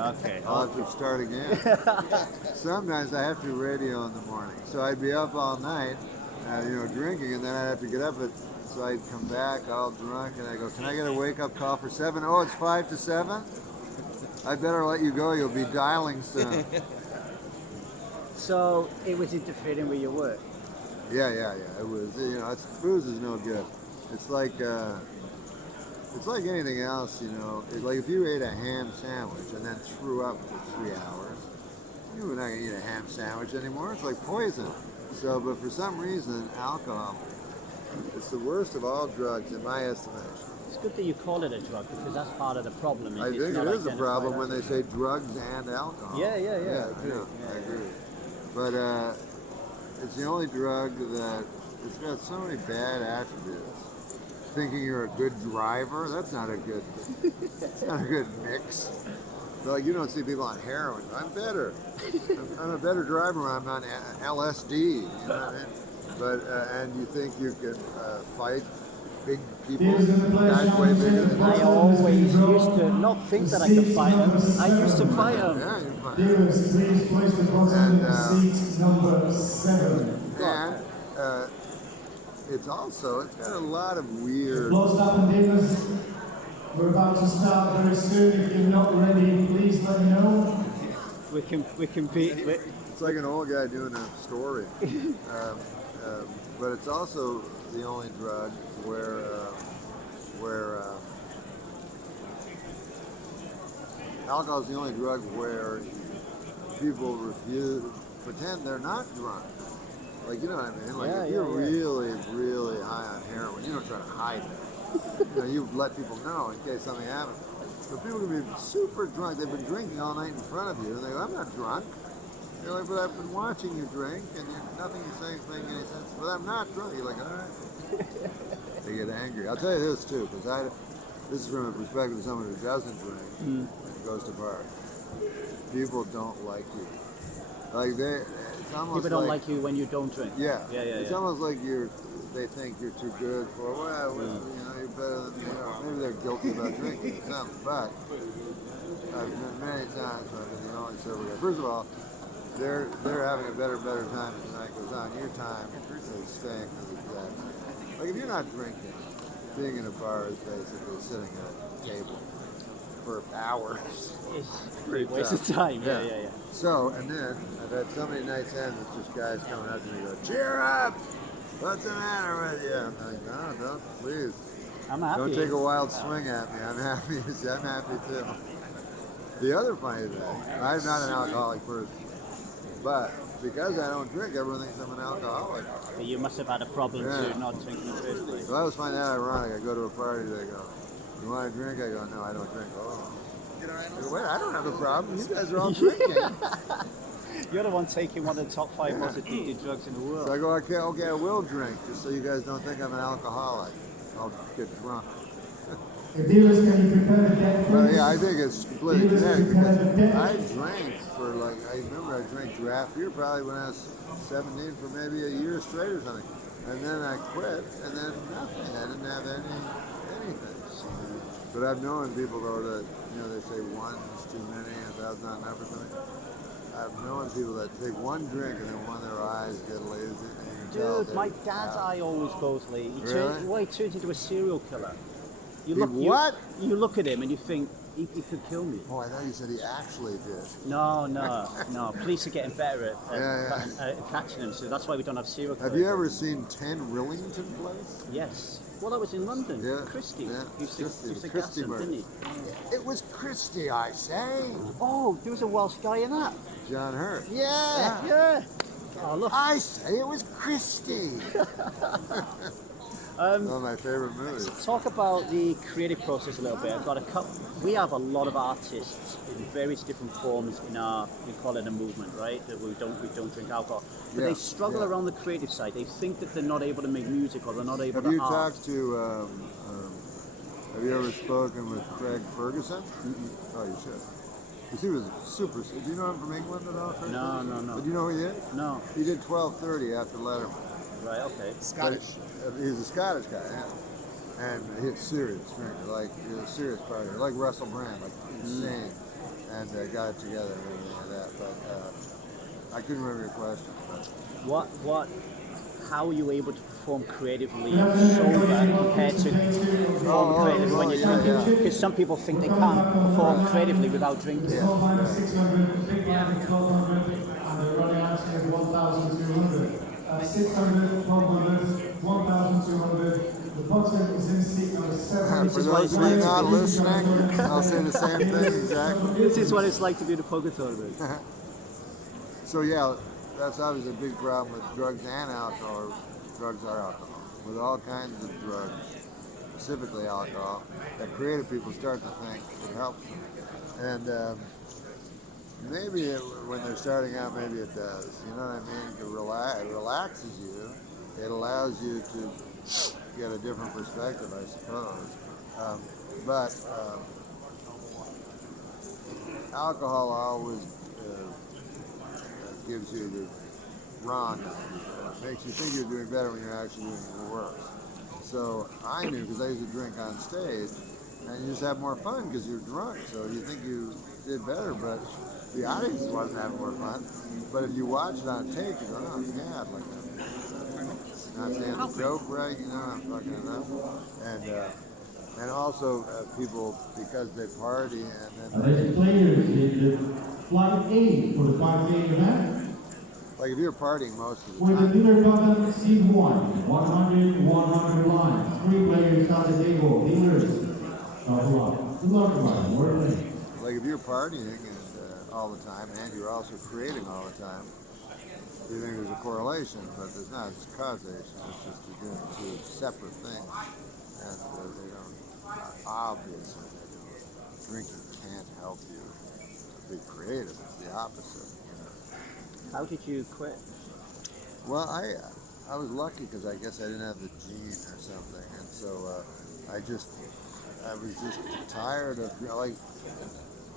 Okay. I'll have to start again. Sometimes I have to radio in the morning, so I'd be up all night, drinking, and then I'd have to get up so I'd come back all drunk, and I go, "Can I get a wake-up call for 7? Oh, it's 5 to 7. I better let you go. You'll be dialing soon." So it was interfering with your work. Yeah. It was. Booze is no good. It's like anything else. Like if you ate a ham sandwich and then threw up for 3 hours, you're not gonna eat a ham sandwich anymore. It's like poison. So, but for some reason, alcohol, it's the worst of all drugs in my estimation. It's good that you call it a drug because that's part of the problem. I think it is a problem when they say drugs and alcohol. Yeah. I agree. But it's the only drug that it's got so many bad attributes. Thinking you're a good driver, that's not a good mix. Like you don't see people on heroin. I'm better. I'm a better driver when I'm on LSD. You know what I mean? But and you think you can fight big people, guys way bigger than you. I always used to not think that I could fight them. I used to fight them. Yeah, you fight. Please place the bottom of seat number 7. And it's got a lot of weird. Close up and dealers. We're about to start very soon. If you're not ready, please let me know. We can beat. It's like an old guy doing a story. But it's also the only drug where alcohol is the only drug where people pretend they're not drunk. Like, you know what I mean? Like, if you're really, really high on heroin, you don't try to hide it. You let people know in case something happens. But people can be super drunk. They've been drinking all night in front of you, and they go, "I'm not drunk." You're like, "But I've been watching you drink, and nothing you say is making any sense." "But I'm not drunk." You're like, "All right." They get angry. I'll tell you this, too, because this is from a perspective of someone who doesn't drink and goes to bars. People don't like you. Like, it's almost People don't like you when you don't drink. Yeah. It's almost like they think you're too good for, you're better than, maybe they're guilty about drinking or something. But I've been many times when I've been the only sober guy. First of all, they're having a better time as the night goes on. Your time is staying as exact. Like if you're not drinking, being in a bar is basically sitting at a table for hours. It's a great waste of time. Yeah. So, and then I've had so many nights in with just guys coming up to me and go, "Cheer up! What's the matter with you?" I'm like, "No, don't, please. I'm happy. Don't take a wild swing at me. I'm happy. I'm happy too." The other funny thing, I'm not an alcoholic person, but because I don't drink, everyone thinks I'm an alcoholic. But you must have had a problem to not drinking in the first place. So I always find that ironic. I go to a party, they go, "You want a drink?" I go, "No, I don't drink." "Oh." I go, "Wait, I don't have a problem. You guys are all drinking." You're the one taking one of the top 5 most addictive drugs in the world. So I go, okay, I will drink, just so you guys don't think I'm an alcoholic. I'll get drunk. Dealers, can you prepare the deck, please? But yeah, I think it's completely connected because I Dealers, drank for I remember I drank draft beer probably when I was 17 for maybe a year straight or something. And then I quit, and then nothing. I didn't have anything. But I've known people though that, they say one's too many, 1,000 not enough or something. I've known people that take one drink and then one their eyes get lazy. And you can tell Dude, my dad's eye always goes late. He turns into a serial killer. You look at him and you think, he could kill me. Oh, I thought you said he actually did. No. Police are getting better at catching them, so that's why we don't have serial killers. Have you ever seen 10 Rillington Place? Yes. Well, that was in London. Yeah. Christie. Yeah. Used to gas Christie them, didn't he? It was Christie, I say. Oh, there was a Welsh guy in that. John Hurt. Yeah. Oh, look. I say it was Christie. One of my favorite movies. Talk about the creative process a little bit. I've got a couple. We have a lot of artists in various different forms in our, we call it a movement, right? That we don't drink alcohol, but they struggle around the creative side. They think that they're not able to make music or they're not able to Have you art. talked to? Have you ever spoken with Craig Ferguson? Oh, you should. Because he was super. Do you know him from England at all? Craig Ferguson? No. But do you know who he is? No. He did 12:30 after Letterman. Right. Okay. Scottish. He's a Scottish guy, and he's serious drinker, like he's a serious partier, like Russell Brand, like insane. and got it together and everything like that. But I couldn't remember your question. But how are you able to perform creatively sober compared to perform creatively when you're drinking? Because some people think they can't perform creatively without drinking. Small blind is 600, big blind is 1200, and the running out is 1200. 600, 1200, 1200. The bottom is in seat number 7. for those of you not listening, I'll say the same thing exactly. This is what it's like to be in a poker tournament. So yeah, that's obviously a big problem with drugs and alcohol. Drugs are alcohol. With all kinds of drugs, specifically alcohol, that creative people start to think it helps them. And maybe when they're starting out, maybe it does. You know what I mean? It relaxes you. It allows you to get a different perspective, I suppose. But alcohol always gives you the wrong idea. It makes you think you're doing better when you're actually doing worse. So I knew, because I used to drink on stage, and you just have more fun because you're drunk. So you think you did better, but the audience wasn't having more fun. But if you watch it on tape, you go, oh, God, like not saying the joke right, you know, I'm fucking it up. And also people, because they party and then... The players in flight A for the 5-day event. Like if you're partying most of the With the time... leader button, seat 1, 100 lines. 3 players on the table, dealers. Good luck, everybody. We're ready. Like if you're partying and all the time, and you're also creating all the time, you think there's a correlation, but there's not. It's causation. It's just you're doing two separate things, and they don't. Obviously, they don't. Drinking can't help you be creative. It's the opposite. You know. How did you quit? Well, I was lucky because I guess I didn't have the gene or something, and so I was just tired of like.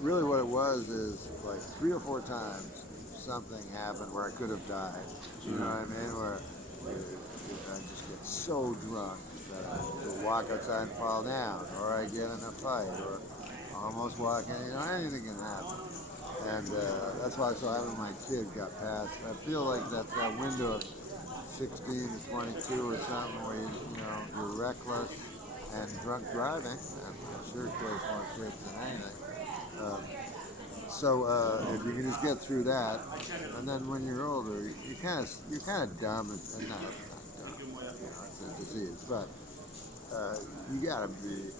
Really what it was is like 3 or 4 times something happened where I could have died. You know what I mean? Where I just get so drunk that I could walk outside and fall down, or I get in a fight, or almost walk in, you know, anything can happen. And that's why I was so happy when my kid got passed. I feel like that's that window of 16 to 22 or something where you're reckless and drunk driving. And I'm sure it kills more kids than anything. So if you can just get through that, and then when you're older, you're kind of dumb, and not dumb, you know, it's a disease, but you gotta be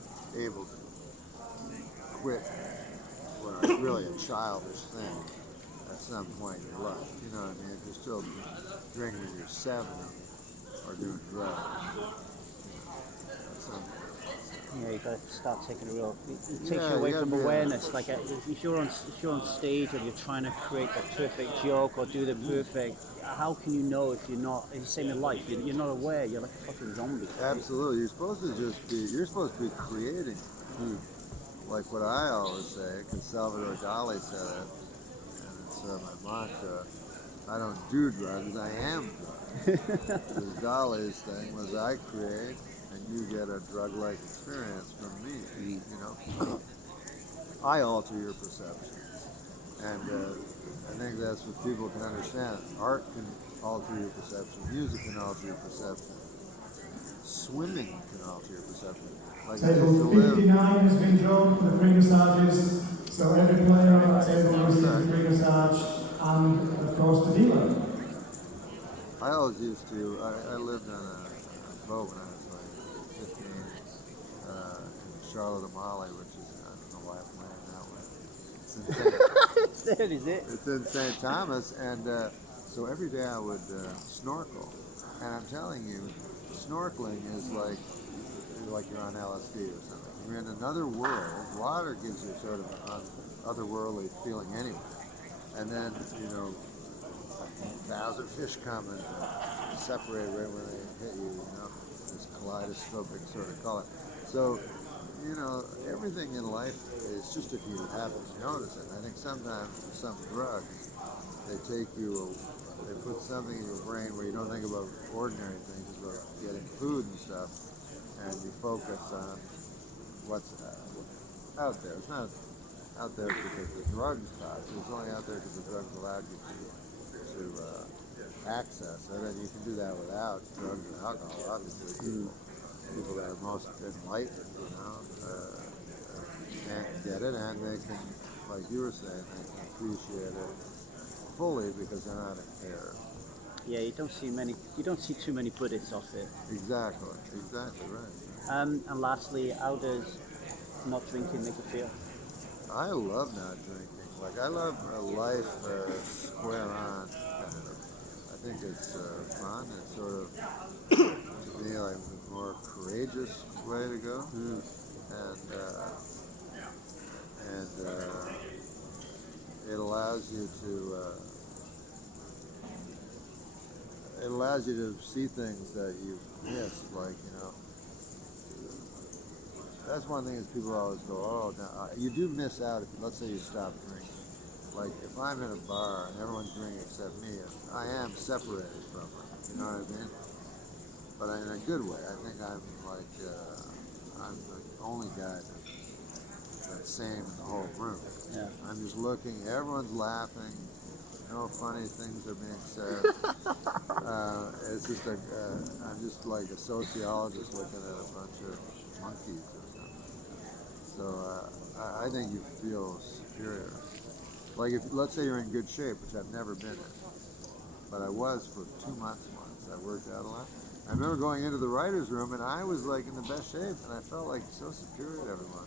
able to quit what is really a childish thing at some point in your life. You know what I mean? If you're still drinking when you're 70 or doing drugs, at some point. Yeah, you got to start taking a real. It takes you away from awareness. Like if you're on stage and you're trying to create the perfect joke or do the perfect, how can you know if you're not? It's the same in life. You're not aware. You're like a fucking zombie. Absolutely, you're supposed to be creating. Like what I always say, because Salvador Dali said it, and it's my mantra. I don't do drugs. I am drugs. Because Dali's thing was I create. And you get a drug-like experience from me, you know. I alter your perception. And I think that's what people can understand. Art can alter your perception. Music can alter your perception. Swimming can alter your perception. Like table 59 has been drawn for the free massages. So every player on that table receives a free massage and, of course, the dealer. I always used to, I lived on a boat when I was like 15 in Charlotte, Amali, which is, I don't know why I'm laying that way. It's in St. Thomas, and so every day I would snorkel. And I'm telling you, snorkeling is like you're on LSD or something. You're in another world. Water gives you sort of an otherworldly feeling anyway. And then, you know, 1,000 fish come and separate right when they hit you, you know, this kaleidoscopic sort of color. So, you know, everything in life is just if you happen to notice it. I think sometimes some drugs, they put something in your brain where you don't think about ordinary things, about getting food and stuff, and you focus on what's out there. It's not out there because the drugs cost. It's only out there because the drugs allowed you to access it, and you can do that without drugs and alcohol. Obviously, people that are most enlightened, can't get it, and they can, like you were saying, they can appreciate it fully because they're not impaired. Yeah, you don't see too many Buddhists off it. Exactly right. And lastly, how does not drinking make you feel? I love not drinking. Like, I love a life square on, kind of. I think it's fun. It's sort of, to me, like a more courageous way to go. And it allows you to see things that you miss, like, that's one thing is people always go, oh, no, you do miss out if, let's say, you stop drinking. Like, if I'm in a bar and everyone's drinking except me, I am separated from it, you know what I mean? But in a good way. I think I'm like, I'm the only guy that's sane in the whole room. Yeah. I'm just looking, everyone's laughing, no funny things are being said. It's just I'm just like a sociologist looking at a bunch of monkeys or something. So I think you feel superior. Like, if, let's say you're in good shape, which I've never been in, but I was for 2 months once. I worked out a lot. I remember going into the writer's room, and I was like in the best shape, and I felt like so superior to everyone.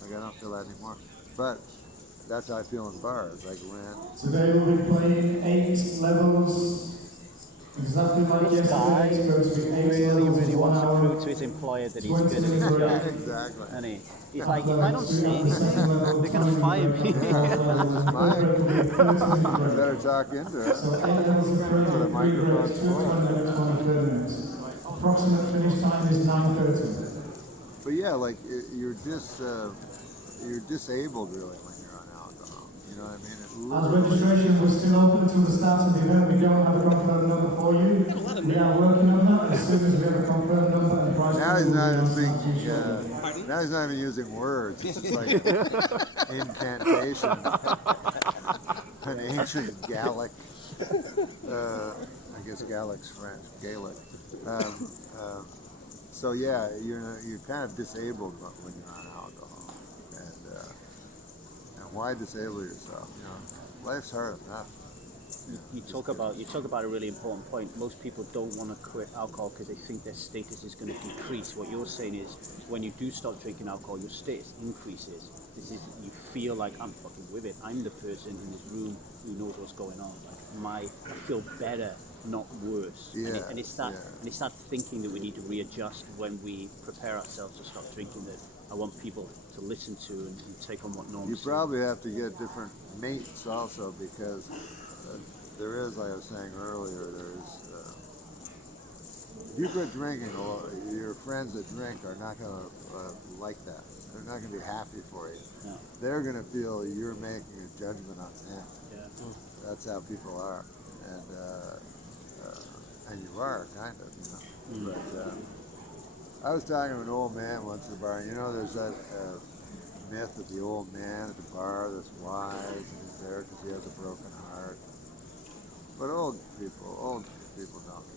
Like, I don't feel that anymore. But that's how I feel in bars. Like when Today we'll be playing 8 levels. Exactly like This guy yesterday, it's going to be 8 really, levels really in 1 wants to hour. prove to his employer that he's good at his 20 job. exactly. And he's like, if I don't say anything, they're going to fire me. You better talk into it. So 8 levels of training, So the 3 microphone's breaks, full. 20 minutes, 30 minutes. Approximate finish time is 9:30. But yeah, like you're disabled really when you're on alcohol. You know what I mean? It As literally, registration was still open until the start of the event, we don't have a confirmed number for you. We are working on that. As soon as we have a confirmed number and price, now he's not even speaking. speaking. Now he's not even using words. It's just like incantation. An ancient Gallic. I guess Gallic's French. Gaelic. So yeah, you're kind of disabled when you're on alcohol, and why disable yourself? You know, life's hard enough. You talk about a really important point. Most people don't want to quit alcohol because they think their status is going to decrease. What you're saying is, when you do stop drinking alcohol, your status increases. You feel like, I'm fucking with it. I'm the person in this room who knows what's going on. Like I feel better, not worse. Yeah, and it's that thinking that we need to readjust when we prepare ourselves to stop drinking that I want people to listen to and take on what norms. You probably have to get different mates also, because there is, like I was saying earlier, if you quit drinking, your friends that drink are not going to like that. They're not going to be happy for you. No. They're going to feel you're making a judgment on them. Yeah. That's how people are, and you are kind of, you know. But I was talking to an old man once at the bar. You know, there's that myth of the old man at the bar that's wise and he's there because he has a broken heart. But old people don't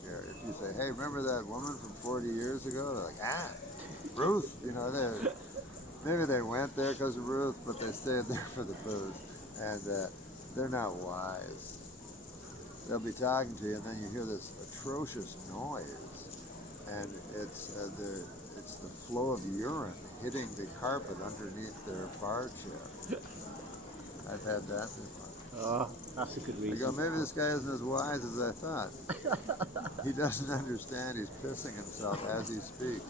care. If you say, hey, remember that woman from 40 years ago? They're like, Ruth. You know, maybe they went there because of Ruth, but they stayed there for the booze. And they're not wise. They'll be talking to you, and then you hear this atrocious noise, and it's the flow of urine hitting the carpet underneath their bar chair. I've had that before. Oh, that's a good I reason. go, maybe this guy isn't as wise as I thought. He doesn't understand. He's pissing himself as he speaks.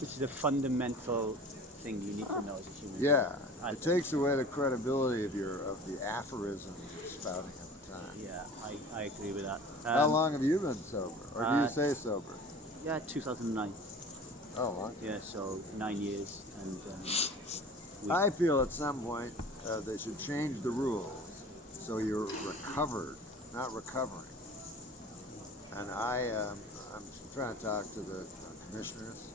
Which is a fundamental thing you need to know as a human being. Yeah, it takes away the credibility of the aphorisms you're spouting at the time. Yeah, I agree with that. How long have you been sober, or do you say sober? Yeah, 2009. Oh, long. Yeah, so 9 years, and I feel at some point they should change the rules so you're recovered, not recovering. And I'm trying to talk to the commissioners,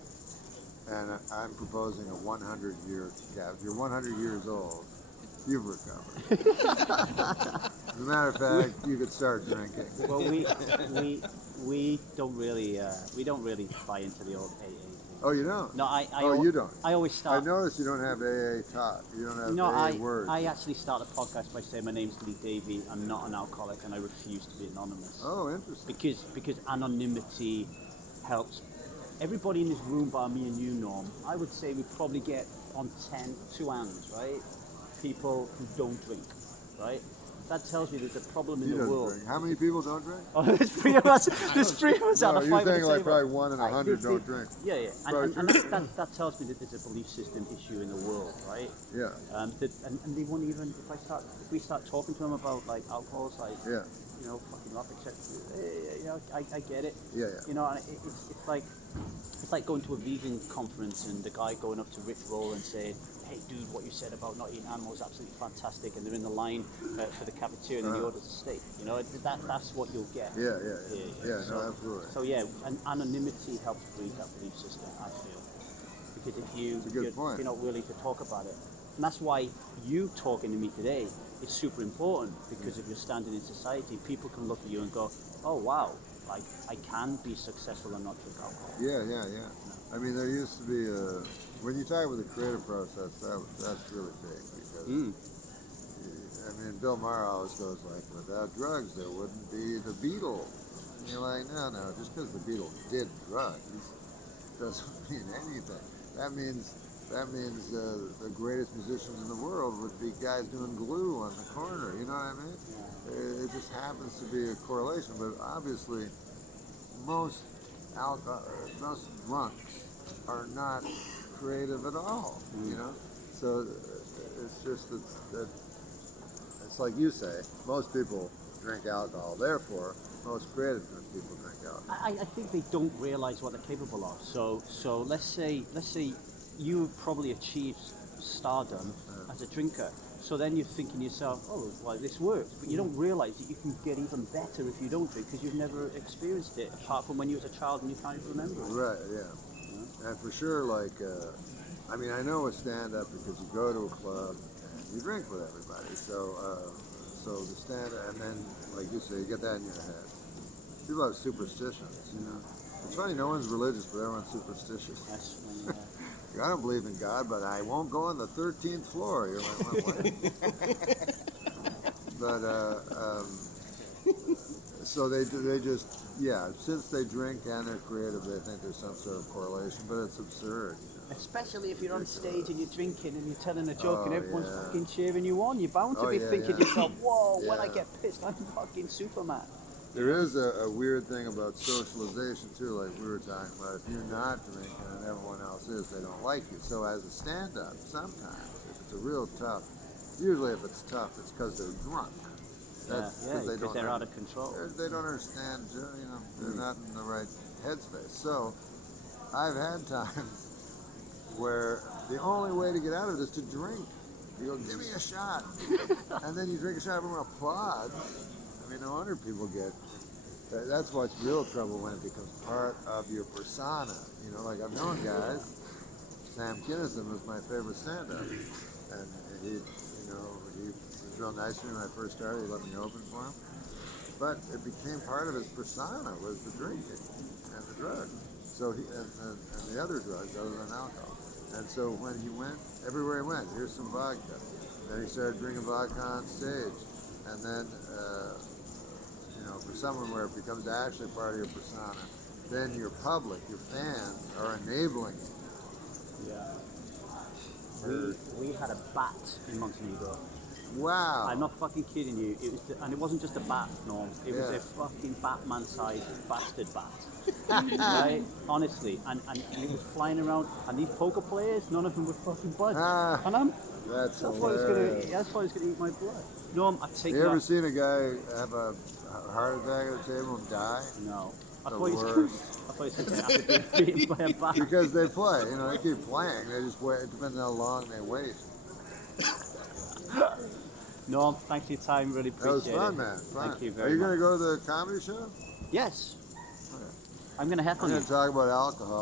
and I'm proposing a 100-year cap. If you're 100 years old, you've recovered. As a matter of fact, you could start drinking. Well, we don't really buy into the old AA thing. Oh, you don't? No, you don't. I always start. I noticed you don't have AA talk. You don't have No, AA words. I actually start a podcast by saying my name's Davy. I'm not an alcoholic, and I refuse to be anonymous. Oh, interesting. Because anonymity helps everybody in this room, bar me and you, Norm. I would say we probably get on 2 hands, right? People who don't drink, right? That tells me there's a problem in the world. Drink. How many people don't drink? Oh, there's 3 of us. There's 3 of us out of 5 you're at the saying like table. probably 1 in 100 don't drink. Yeah, yeah. And that tells me that there's a belief system issue in the world, right? Yeah. And they won't even, if we start talking to them about like alcohol, it's like, yeah. you know, fucking love, except, you know, I get it. Yeah, yeah. You know, and it's like going to a vegan conference and the guy going up to Rich Roll and saying, hey dude, what you said about not eating animals is absolutely fantastic, and they're in the line for the cafeteria and he orders a steak. You know, that's what you'll get. Yeah, no, absolutely. So yeah, and anonymity helps breed that belief system, I feel. Because if you're not willing to talk about it, and that's why you talking to me today is super important, because if you're standing in society, people can look at you and go, oh wow, like I can be successful and not drink alcohol. Yeah. I mean, there used to be when you talk about the creative process, that's really big, because I mean, Bill Maher always goes like, without drugs there wouldn't be the Beatles. And you're like, no, just because the Beatles did drugs doesn't mean anything. That means the greatest musicians in the world would be guys doing glue on the corner. You know what I mean? Yeah. It just happens to be a correlation, but obviously most drunks are not creative at all. You know, so it's just that it's like you say, most people drink alcohol, therefore most creative people drink alcohol. I think they don't realize what they're capable of. So let's say you probably achieved stardom as a drinker. So then you're thinking to yourself, oh, well, this works. But you don't realize that you can get even better if you don't drink, because you've never experienced it, apart from when you was a child and you can't even remember it. Right, yeah. And for sure, like, I mean, I know with stand-up, because you go to a club and you drink with everybody. So the stand-up, and then, like you say, you get that in your head. People have superstitions, you know. It's funny, no one's religious, but everyone's superstitious. That's I don't believe in God, but I won't go on the 13th floor. You're like, what? But so they just, since they drink and they're creative, they think there's some sort of correlation, but it's absurd. You know? Especially if you're on stage and you're drinking and you're telling a joke and everyone's fucking cheering you on. You're bound to be thinking to yourself, whoa, when I get pissed, I'm fucking Superman. There is a weird thing about socialization too, like we were talking about. If you're not drinking and everyone else is, they don't like you. So as a stand-up, sometimes, if it's a real tough, usually if it's tough, it's because they're drunk. That's because they're out of control. They don't understand, you know, they're not in the right headspace. So I've had times where the only way to get out of it is to drink. You go, give me a shot. And then you drink a shot, everyone applauds. I mean, no wonder people get. That's what's real trouble, when it becomes part of your persona. You know, like I've known guys. Sam Kinison was my favorite stand-up, and he was real nice to me when I first started. He let me open for him, but it became part of his persona was the drinking and the drugs. So and the other drugs other than alcohol. And so when he went everywhere he went, here's some vodka. Then he started drinking vodka on stage, and then. For someone where it becomes actually part of your persona, then your public, your fans, are enabling you. Yeah. We had a bat in Montenegro. Wow. I'm not fucking kidding you. And it wasn't just a bat, Norm. It was a fucking Batman-sized bastard bat. Right? Honestly. And it was flying around. And these poker players, none of them would fucking budge. And that's why he's going to eat my blood. Norm, I take You ever seen a guy have a heart attack at the table and die? No. I The thought worst. he was going to have to be beaten by a bat. Because they play, you know, they keep playing. They just wait. It depends on how long they wait. Norm, thanks for your time. Really appreciate it. That was fun, man. Fun. Thank you very much. Are you going to go to the comedy show? Yes. Okay. I'm going to heckle you. I'm going to talk about alcohol.